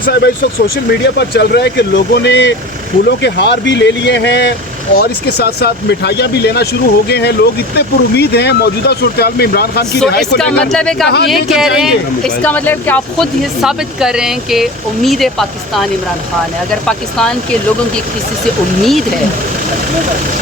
साहिबा, इस वक्त सोशल मीडिया पर चल रहा है कि लोगों ने फूलों के हार भी ले लिए हैं और इसके साथ साथ मिठाइयां भी लेना शुरू हो गए हैं। लोग इतने पुरुमीद हैं मौजूदा सूरत में इमरान खान की रिहाई को इसका मतलब है कि आप ये कह रहे हैं, इसका मतलब है कि आप खुद ये साबित कर रहे हैं कि उम्मीद है पाकिस्तान इमरान खान है। अगर पाकिस्तान के लोगों की किसी से उम्मीद है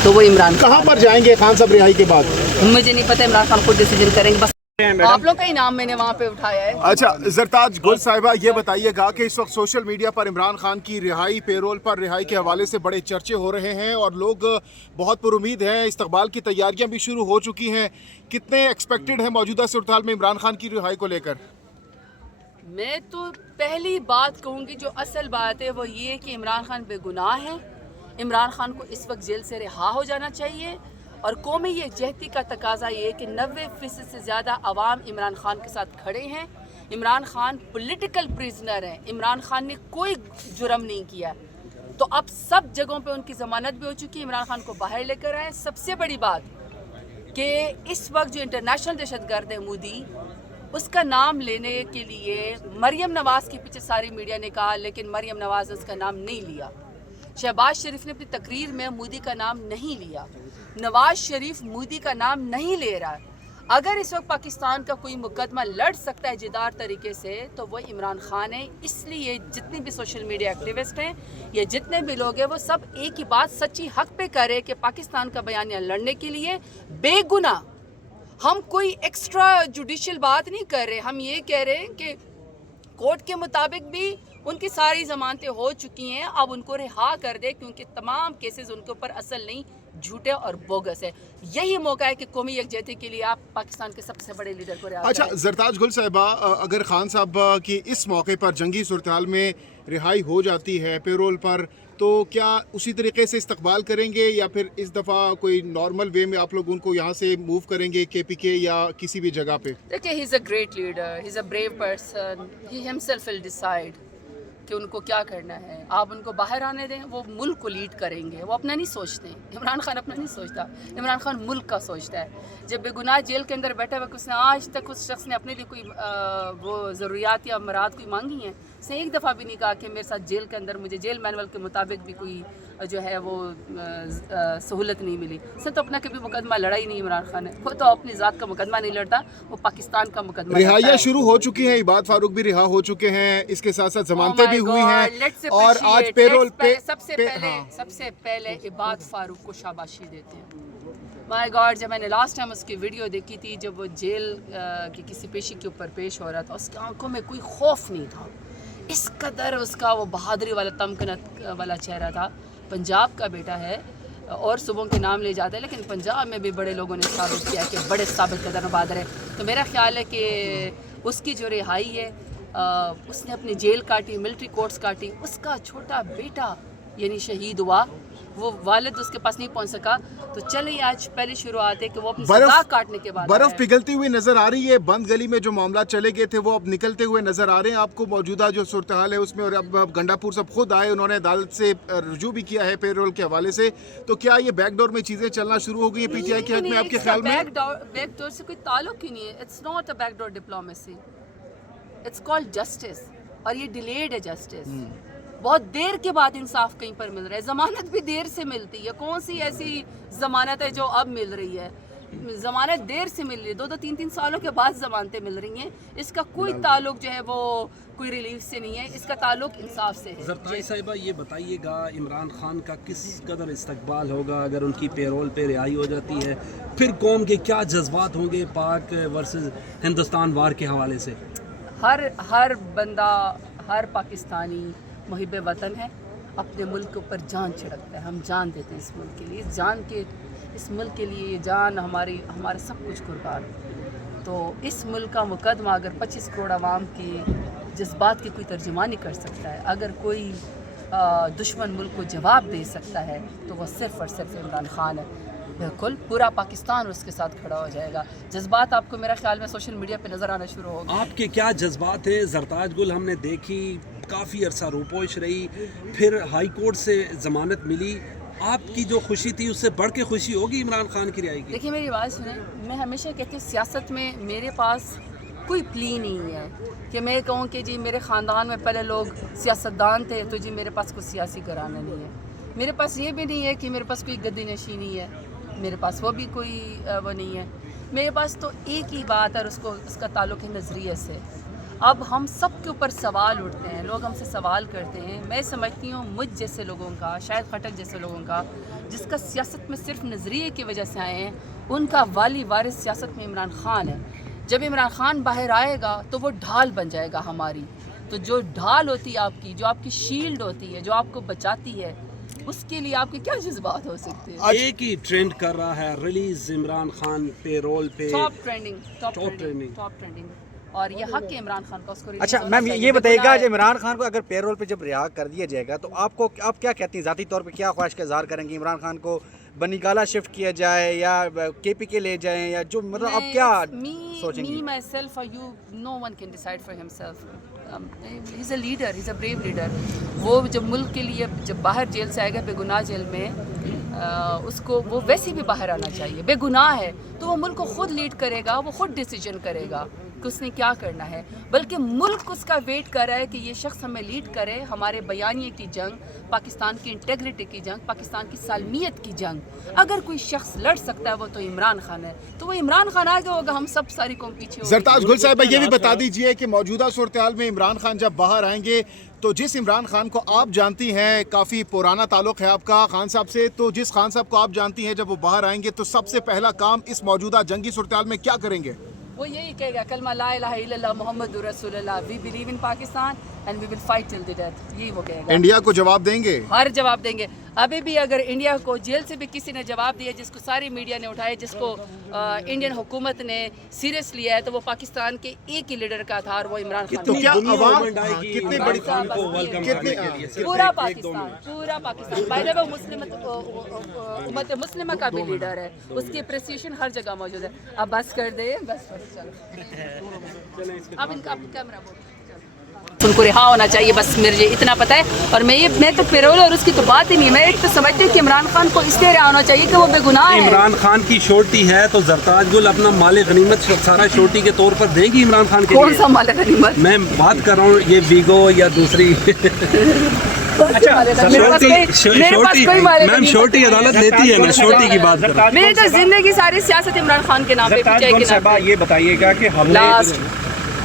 तो वो इमरान खान। कहाँ पर जाएंगे खान साहब रिहाई के बाद? मुझे नहीं पता, इमरान खान खुद डिसीजन करेंगे। बस आप लोग का ही नाम मैंने वहाँ पे उठाया है। अच्छा जरताज गुल साहिबा, ये बताइएगा कि इस वक्त सोशल मीडिया पर इमरान खान की रिहाई, पेरोल पर रिहाई के हवाले से बड़े चर्चे हो रहे हैं और लोग बहुत पुरुमीद हैं। इस्तकबाल की तैयारियां भी शुरू हो चुकी हैं। कितने एक्सपेक्टेड है मौजूदा सूरत में इमरान खान की रिहाई को लेकर? मैं तो पहली बात कहूँगी, जो असल बात है वो ये कि इमरान खान बेगुनाह है। इमरान खान को इस वक्त जेल से रिहा हो जाना चाहिए और कौमी यकजहती का तकाजा ये कि 90% से ज़्यादा आवाम इमरान खान के साथ खड़े हैं। इमरान खान पॉलिटिकल प्रिजनर हैं। इमरान खान ने कोई जुर्म नहीं किया, तो अब सब जगहों पे उनकी ज़मानत भी हो चुकी है। इमरान खान को बाहर लेकर आए। सबसे बड़ी बात कि इस वक्त जो इंटरनेशनल दहशतगर्द है मोदी, उसका नाम लेने के लिए मरियम नवाज़ के पीछे सारी मीडिया ने कहा, लेकिन मरियम नवाज़ ने उसका नाम नहीं लिया। शहबाज शरीफ ने अपनी तकरीर में मोदी का नाम नहीं लिया। नवाज शरीफ मोदी का नाम नहीं ले रहा है। अगर इस वक्त पाकिस्तान का कोई मुकदमा लड़ सकता है जिदार तरीके से तो वो इमरान खान है। इसलिए जितने भी सोशल मीडिया एक्टिविस्ट हैं या जितने भी लोग हैं वो सब एक ही बात सच्ची हक पे करे कि पाकिस्तान का बयानिया लड़ने के लिए बेगुनाह, हम कोई एक्स्ट्रा जुडिशल बात नहीं कर रहे। हम ये कह रहे हैं कि कोर्ट के मुताबिक भी उनकी सारी ज़मानतें हो चुकी हैं, अब उनको रिहा कर दे क्योंकि तमाम केसेस उनके ऊपर असल नहीं, झूठे और बोगस है। यही मौका है कि कौमी यकजहती के लिए आप पाकिस्तान के सबसे बड़े लीडर को रिहा करें। अच्छा जरताज गुल साहिबा, अगर खान साहब की इस मौके पर जंगी सूरत में रिहाई हो जाती है पेरोल पर, तो क्या उसी तरीके से इस्तकबाल करेंगे या फिर इस दफ़ा कोई नॉर्मल वे में आप लोग उनको यहाँ से मूव करेंगे KPK या किसी भी जगह पे? देखिए, he is a great leader, he is a brave person, he himself will decide कि उनको क्या करना है। आप उनको बाहर आने दें, वो मुल्क को लीड करेंगे। वो अपना नहीं सोचते। इमरान खान अपना नहीं सोचता, इमरान खान मुल्क का सोचता है। जब बेगुनाह जेल के अंदर बैठा हुआ, उसने आज तक उस शख्स ने अपने लिए कोई वो ज़रूरियात या मराद कोई मांगी हैं? उसने एक दफ़ा भी नहीं कहा कि मेरे साथ जेल के अंदर मुझे जेल मैनुअल के मुताबिक भी कोई जो है वो सहूलत नहीं मिली। उसने तो अपना कभी मुकदमा लड़ा ही नहीं। इमरान खान है वो तो अपनी ज़ात का मुकदमा नहीं लड़ता, वो पाकिस्तान का मुकदमा। रिहाइयाँ शुरू हो चुकी हैं, इबाद फारूक भी रिहा हो चुके हैं, इसके साथ साथ जमानतें भी हुई हैं और आज पेरोल पे सबसे पहले इबाद फारूक को शाबाशी देते हैं। माय गॉड, जब मैंने लास्ट टाइम उसकी वीडियो देखी थी जब वो जेल की किसी पेशी के ऊपर पेश हो रहा था, उसकी आंखों में कोई खौफ नहीं था। इस कदर उसका वो बहादुरी वाला तमकनत वाला चेहरा था। पंजाब का बेटा है और सुबह के नाम ले जाता है, लेकिन पंजाब में भी बड़े लोगों ने साबित किया कि बड़े साबित कदर बहादुर है। तो मेरा ख्याल है कि उसकी जो रिहाई है, उसने अपनी जेल काटी, मिलिट्री कोर्ट्स काटी, उसका छोटा बेटा यानी शहीद हुआ, वो वालिद उसके पास नहीं पहुंच सका। तो चलिए आज पहली शुरुआत है कि वो अपनी सज़ा काटने के बाद बर्फ पिघलती हुई नजर आ रही है। बंद गली में जो मामला चले गए थे वो अब निकलते हुए नजर आ रहे हैं आपको मौजूदा जो सूरत हाल है उसमें। और अब गंडापुर सब खुद आए, उन्होंने अदालत से रुजू भी किया है पेरोल के हवाले से। तो क्या ये बैकडोर में चीजें चलना शुरू हो गई है PTI के हक में आपके ख्याल में? बैकडोर से कोई ताल्लुक ही नहीं है। It's not a backdoor diplomacy, it's called justice. और ये डिलेड है जस्टिस। बहुत देर के बाद इंसाफ कहीं पर मिल रहा है। ज़मानत भी देर से मिलती है। कौन सी ऐसी ज़मानत है जो अब मिल रही है? ज़मानत देर से मिल रही है, 2-2 3-3 सालों के बाद ज़मानतें मिल रही हैं। इसका कोई ताल्लुक जो है वो कोई रिलीफ से नहीं है, इसका ताल्लुक इंसाफ से है। ज़रताई साहिबा, ये बताइएगा इमरान खान का किस कदर इस्तकबाल होगा अगर उनकी पेरोल पे रिहाई हो जाती है? फिर कौम के क्या जज्बात होंगे पाक वर्सेस हिंदुस्तान वार के हवाले से? हर बंदा, हर पाकिस्तानी मुहिब वतन है, अपने मुल्क के ऊपर जान छिड़कता है। हम जान देते हैं इस मुल्क के लिए, इस मुल्क के लिए जान हमारा सब कुछ कुर्बान। तो इस मुल्क का मुकदमा अगर 25 करोड़ आवाम के जज्बात की कोई तर्जुमानी कर सकता है, अगर कोई दुश्मन मुल्क को जवाब दे सकता है, तो वो सिर्फ़ और सिर्फ इमरान खान है। बिल्कुल पूरा पाकिस्तान उसके साथ खड़ा हो जाएगा। जज्बात आपको मेरा ख्याल में सोशल मीडिया पे नज़र आना शुरू होगा। आपके क्या जज्बात हैं? जरताज गुल हमने देखी, काफ़ी अरसा रोपोश रही, फिर हाई कोर्ट से ज़मानत मिली। आपकी जो खुशी थी उससे बढ़ के खुशी होगी इमरान खान की रिहाई की? देखिए, मेरी बात सुने, मैं हमेशा कहती हूँ सियासत में मेरे पास کوئی پلی نہیں ہے کہ میں کہوں کہ جی میرے خاندان میں پہلے لوگ سیاستدان تھے تو جی میرے پاس کوئی سیاسی گھرانہ نہیں ہے. میرے پاس یہ بھی نہیں ہے کہ میرے پاس کوئی گدی نشینی ہے, میرے پاس وہ بھی کوئی وہ نہیں ہے. میرے پاس تو ایک ہی بات ہے, اور اس کا تعلق ہے نظریے سے. اب ہم سب کے اوپر سوال اٹھتے ہیں, لوگ ہم سے سوال کرتے ہیں. میں سمجھتی ہوں مجھ جیسے لوگوں کا, شاید خٹک جیسے لوگوں کا, جس کا سیاست میں صرف نظریے کی وجہ سے آئے ہیں, ان کا والی وارث سیاست میں عمران خان ہے. جب عمران خان باہر آئے گا تو وہ ڈھال بن جائے گا ہماری. تو جو ڈھال ہوتی ہے آپ کی, جو آپ کی شیلڈ ہوتی ہے, جو آپ کو بچاتی ہے, اس کے لیے آپ کے کیا جذبات ہو سکتے ہیں؟ ایک ہی ٹرینڈ کر رہا ہے, ریلیز عمران خان پے رول پہ, ٹاپ ٹرینڈنگ. اور یہ حق ہے عمران خان کا, اس کو اچھا میم یہ بتائیے گا کہ عمران خان کو اگر پے رول پہ جب رہا کر دیا جائے گا تو آپ کیا کہتی ہیں, ذاتی طور پہ کیا خواہش کا اظہار کریں گے؟ عمران خان کو بنیگالا شفٹ کیا جائے یا کے پی کے لے جائیں, یا جو مطلب آپ کیا سوچیں گے؟ Me myself or you, no one can decide for himself. He's a leader, he's a brave leader. وہ جب ملک کے لیے جب باہر جیل سے آئے گا, بے گناہ جیل میں, اس کو وہ ویسے بھی باہر آنا چاہیے. بے گناہ ہے تو وہ ملک کو خود لیڈ کرے گا, وہ خود ڈیسیجن کرے گا کہ اس نے کیا کرنا ہے. بلکہ ملک اس کا ویٹ کر رہا ہے کہ یہ شخص ہمیں لیڈ کرے. ہمارے بیانیے کی جنگ, پاکستان کی انٹیگریٹی کی جنگ, پاکستان کی سالمیت کی جنگ, اگر کوئی شخص لڑ سکتا ہے وہ تو عمران خان ہے. تو وہ عمران خان آگے ہوگا, ہم سب ساری قوم پیچھے ہوگی. زرتاج گل صاحبہ یہ بھی بتا دیجئے کہ موجودہ صورتحال میں عمران خان جب باہر آئیں گے تو جس عمران خان کو آپ جانتی ہیں, کافی پرانا تعلق ہے آپ کا خان صاحب سے, تو جس خان صاحب کو آپ جانتی ہیں جب وہ باہر آئیں گے تو سب سے پہلا کام اس موجودہ جنگی صورتحال میں کیا کریں گے؟ وہ یہی کہے گا کلمہ لا الہ الا اللہ محمد رسول اللہ, we believe in Pakistan and we will fight till the death. یہی وہ کہے گا. انڈیا کو جواب دیں گے, ہر جواب دیں گے. ابھی بھی اگر انڈیا کو جیل سے بھی کسی نے جواب دیا, جس کو ساری میڈیا نے اٹھائے, جس کو انڈین حکومت نے سیریس لیا ہے, تو وہ پاکستان کے ایک ہی لیڈر کا تھا, اور وہ عمران خان. تو کیا عوام کتنی بڑی خان کو ویلکم کرنے کے لیے پورا پاکستان بائی دا وے امت مسلمہ کا بھی لیڈر ہے, اس کی اپریسیشن ہر جگہ موجود ہے. اب بس کر دے, بس چلو اب ان کا کیمرہ ان کو رہا ہونا چاہیے, بس مجھے اتنا پتہ ہے. اور میں تو پیرول اور اس کی تو بات ہی نہیں ہے. میں ایک تو سمجھتی ہوں کہ عمران خان کو اس لیے رہا ہونا چاہیے کہ وہ بے گناہ ہے. عمران خان کی شورٹی ہے تو زرتاج گل اپنا مال غنیمت سارا شورٹی کے طور پر دے گی عمران خان کے لیے. کون سا مال غنیمت؟ میں بات کر رہا ہوں یہ ویگو یا دوسری میم شورٹی عدالت لیتی ہے نا, شورٹی کی بات کر. میں تو زندگی ساری سیاست عمران خان کے نام پہ صاحبہ یہ بتائیے گا کہ ہم نے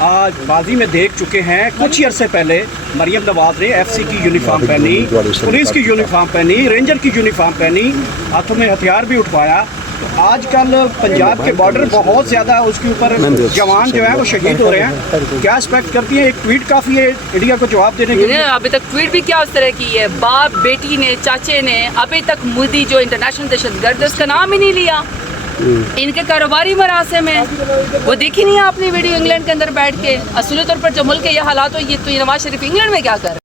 آج ماضی میں دیکھ چکے ہیں, کچھ ہی عرصے پہلے مریم نواز نے ایف سی کی یونیفارم پہنی, پولیس کی یونیفارم پہنی, رینجر کی یونیفارم پہنی, ہاتھوں میں ہتھیار بھی اٹھوایا. تو آج کل پنجاب کے بارڈر بہت زیادہ اس کے اوپر جوان جو ہیں وہ شہید ہو رہے ہیں. کیا ایکسپیکٹ کرتی ہیں؟ ایک ٹویٹ کافی ہے انڈیا کو جواب دینے کے لیے. ابھی تک ٹویٹ بھی کیا اس طرح کی ہے, باپ بیٹی نے, چاچے نے, ابھی تک مودی جو انٹرنیشنل دہشت گرد ہے اس کا نام ہی نہیں لیا. ان کے کاروباری مراسم ہیں, وہ دیکھی نہیں آپ نے ویڈیو انگلینڈ کے اندر بیٹھ کے. اصولی طور پر جو ملک کے یہ حالات ہو, یہ تو نواز شریف انگلینڈ میں کیا کر